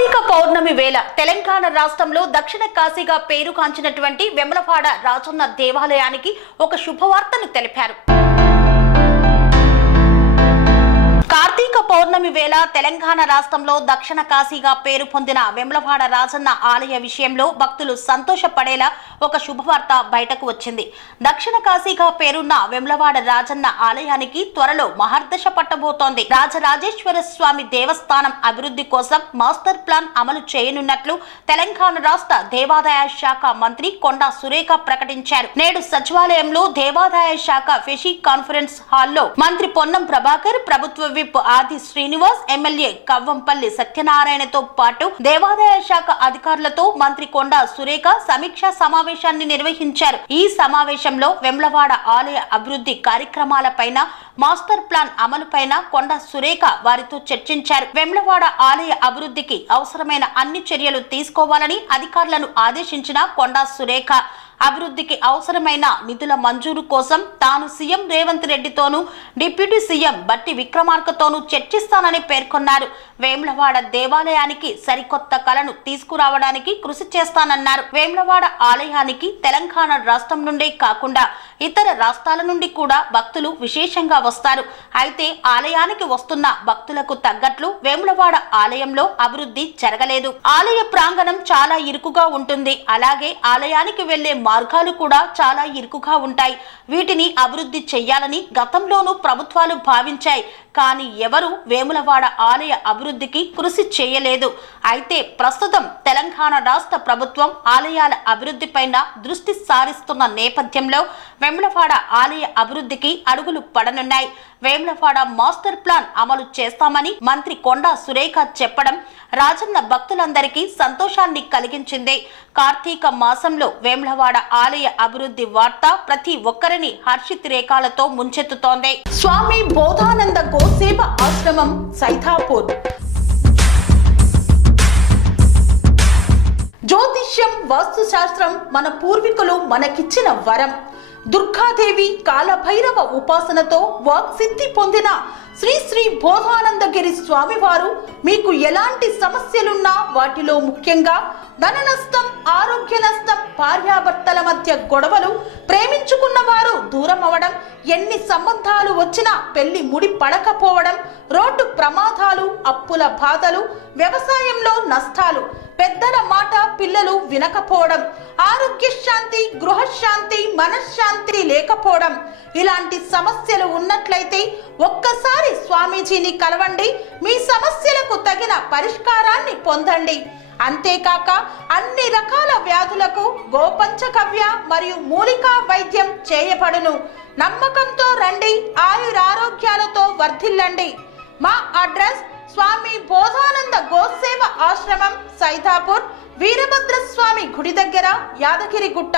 కార్తీక పౌర్ణమి వేళ తెలంగాణ రాష్ట్రంలో దక్షిణ కాశీగా పేరుగాంచినటువంటి వెములవాడ రాజన్న దేవాలయానికి ఒక శుభవార్తను తెలిపారు. కార్తీక పౌర్ణమి వేళ తెలంగాణ రాష్ట్రంలో దక్షిణ కాశీగా పేరు పొందిన వెములవాడ రాజన్న ఆలయ విషయంలో భక్తులు సంతోషపడేలా ఒక శుభవార్త బయటకు వచ్చింది. దక్షిణ కాశీగా పేరున్న వెములవాడ రాజన్న ఆలయానికి త్వరలో మహర్దశ పట్టబోతోంది. రాజరాజేశ్వర స్వామి దేవస్థానం అభివృద్ధి కోసం మాస్టర్ ప్లాన్ అమలు చేయనున్నట్లు తెలంగాణ రాష్ట్ర దేవాదాయ శాఖ మంత్రి కొండా సురేఖ ప్రకటించారు. నేడు సచివాలయంలో దేవాదాయ శాఖ ఫెషీ కాన్ఫరెన్స్ హాల్లో మంత్రి పొన్నం ప్రభాకర్, ప్రభుత్వ విప్ ఆది శ్రీనివాస్, ఎమ్మెల్యే కవ్వంపల్లి సత్యనారాయణతో పాటు దేవాదాయ శాఖ అధికారులతో మంత్రి కొండా సురేఖ సమీక్షా సమావేశాన్ని నిర్వహించారు. ఈ సమావేశంలో వెములవాడ ఆలయ అభివృద్ధి కార్యక్రమాలపైన, మాస్టర్ ప్లాన్ అమలుపైన కొండా సురేఖ వారితో చర్చించారు. వెములవాడ ఆలయ అభివృద్ధికి అవసరమైన అన్ని చర్యలు తీసుకోవాలని అధికారులను ఆదేశించిన కొండా సురేఖ అభివృద్ధికి అవసరమైన నిధుల మంజూరు కోసం తాను సీఎం రేవంత్ రెడ్డితోనూ డిప్యూటీ సీఎం బట్టి విక్రమార్కతోనూ చర్చిస్తానని పేర్కొన్నారు. వేములవాడ దేవాలయానికి సరికొత్త కళను తీసుకురావడానికి కృషి చేస్తానన్నారు. వేములవాడ ఆలయానికి తెలంగాణ రాష్ట్రం నుండే కాకుండా ఇతర రాష్ట్రాల నుండి కూడా భక్తులు విశేషంగా వస్తారు. అయితే ఆలయానికి వస్తున్న భక్తులకు తగ్గట్లు వేములవాడ ఆలయంలో అభివృద్ధి జరగలేదు. ఆలయ ప్రాంగణం చాలా ఇరుకుగా ఉంటుంది. అలాగే ఆలయానికి వెళ్లే మార్గాలు కూడా చాలా ఇరుకుగా ఉంటాయి. వీటిని అభివృద్ధి చేయాలని గతంలోనూ ప్రభుత్వాలు భావించాయి. కానీ ఎవరు వేములవాడ ఆలయ అభివృద్ధికి కృషి చేయలేదు. అయితే ప్రస్తుతం తెలంగాణ రాష్ట్ర ప్రభుత్వం ఆలయాల అభివృద్ధిపైన దృష్టి సారిస్తున్న నేపథ్యంలో వేములవాడ ఆలయ అభివృద్ధికి అడుగులు పడనున్నాయి. వేములవాడ మాస్టర్ ప్లాన్ అమలు చేస్తామని మంత్రి కొండా సురేఖ చెప్పడం రాజన్న భక్తులందరికీ సంతోషాన్ని కలిగించింది. కార్తీక మాసంలో వేములవాడ ఆలయ అభివృద్ధి వార్త ప్రతి ఒక్కరిని హర్షితిరేకాలతో ముంచెత్తుతోంది. స్వామి బోధానంద గోసేవ ఆశ్రమం సైథాపూర్. జ్యోతిష్యం, వాస్తుశాస్త్రం మన పూర్వీకులు మనకిచ్చిన వరం. దుర్గాదేవి, కాలభైరవ ఉపాసనతో వాక్సిద్ధి పొందిన శ్రీ శ్రీ బోధానందగిరి స్వామివారు మీకు ఎలాంటి సమస్యలున్నా, వాటిలో ముఖ్యంగా ధన నష్టం, ఆరోగ్య నష్టం, భార్యాభర్తల మధ్య గొడవలు, ప్రేమించుకున్న వారు దూరం అవడం, ఎన్ని సంబంధాలు వచ్చినా పెళ్లి ముడి పడకపోవడం, రోడ్డు ప్రమాదాలు, అప్పుల బాధలు, వ్యవసాయంలో నష్టాలు, పెద్దల మాట పిల్లలు వినకపోవడం, ఆరోగ్య శాంతి, గృహశాంతి, మనశ్శాంతి లేకపోవడం, ఇలాంటి సమస్యలు ఉన్నట్లయితే ఒక్కసారి స్వామీజీని కలవండి. మీ సమస్యలకు తగిన పరిష్కారాన్ని పొందండి. అంతేకాక అన్ని రకాల వ్యాధులకు గోపంచకవ్య మరియు మూలికా వైద్యం చేయబడును. నమ్మకంతో రండి, ఆయురారోగ్యాలతో వర్ధిల్లండి. మా అడ్రస్ స్వామి బోధానంద గోసేవ ఆశ్రమం, సైథాపూర్, వీరభద్రస్వామి గుడి దగ్గర, యాదగిరిగుట్ట.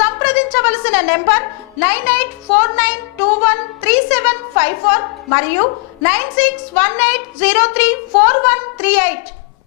సంప్రదించవలసిన నెంబర్ 9849213754 మరియు 9618034138.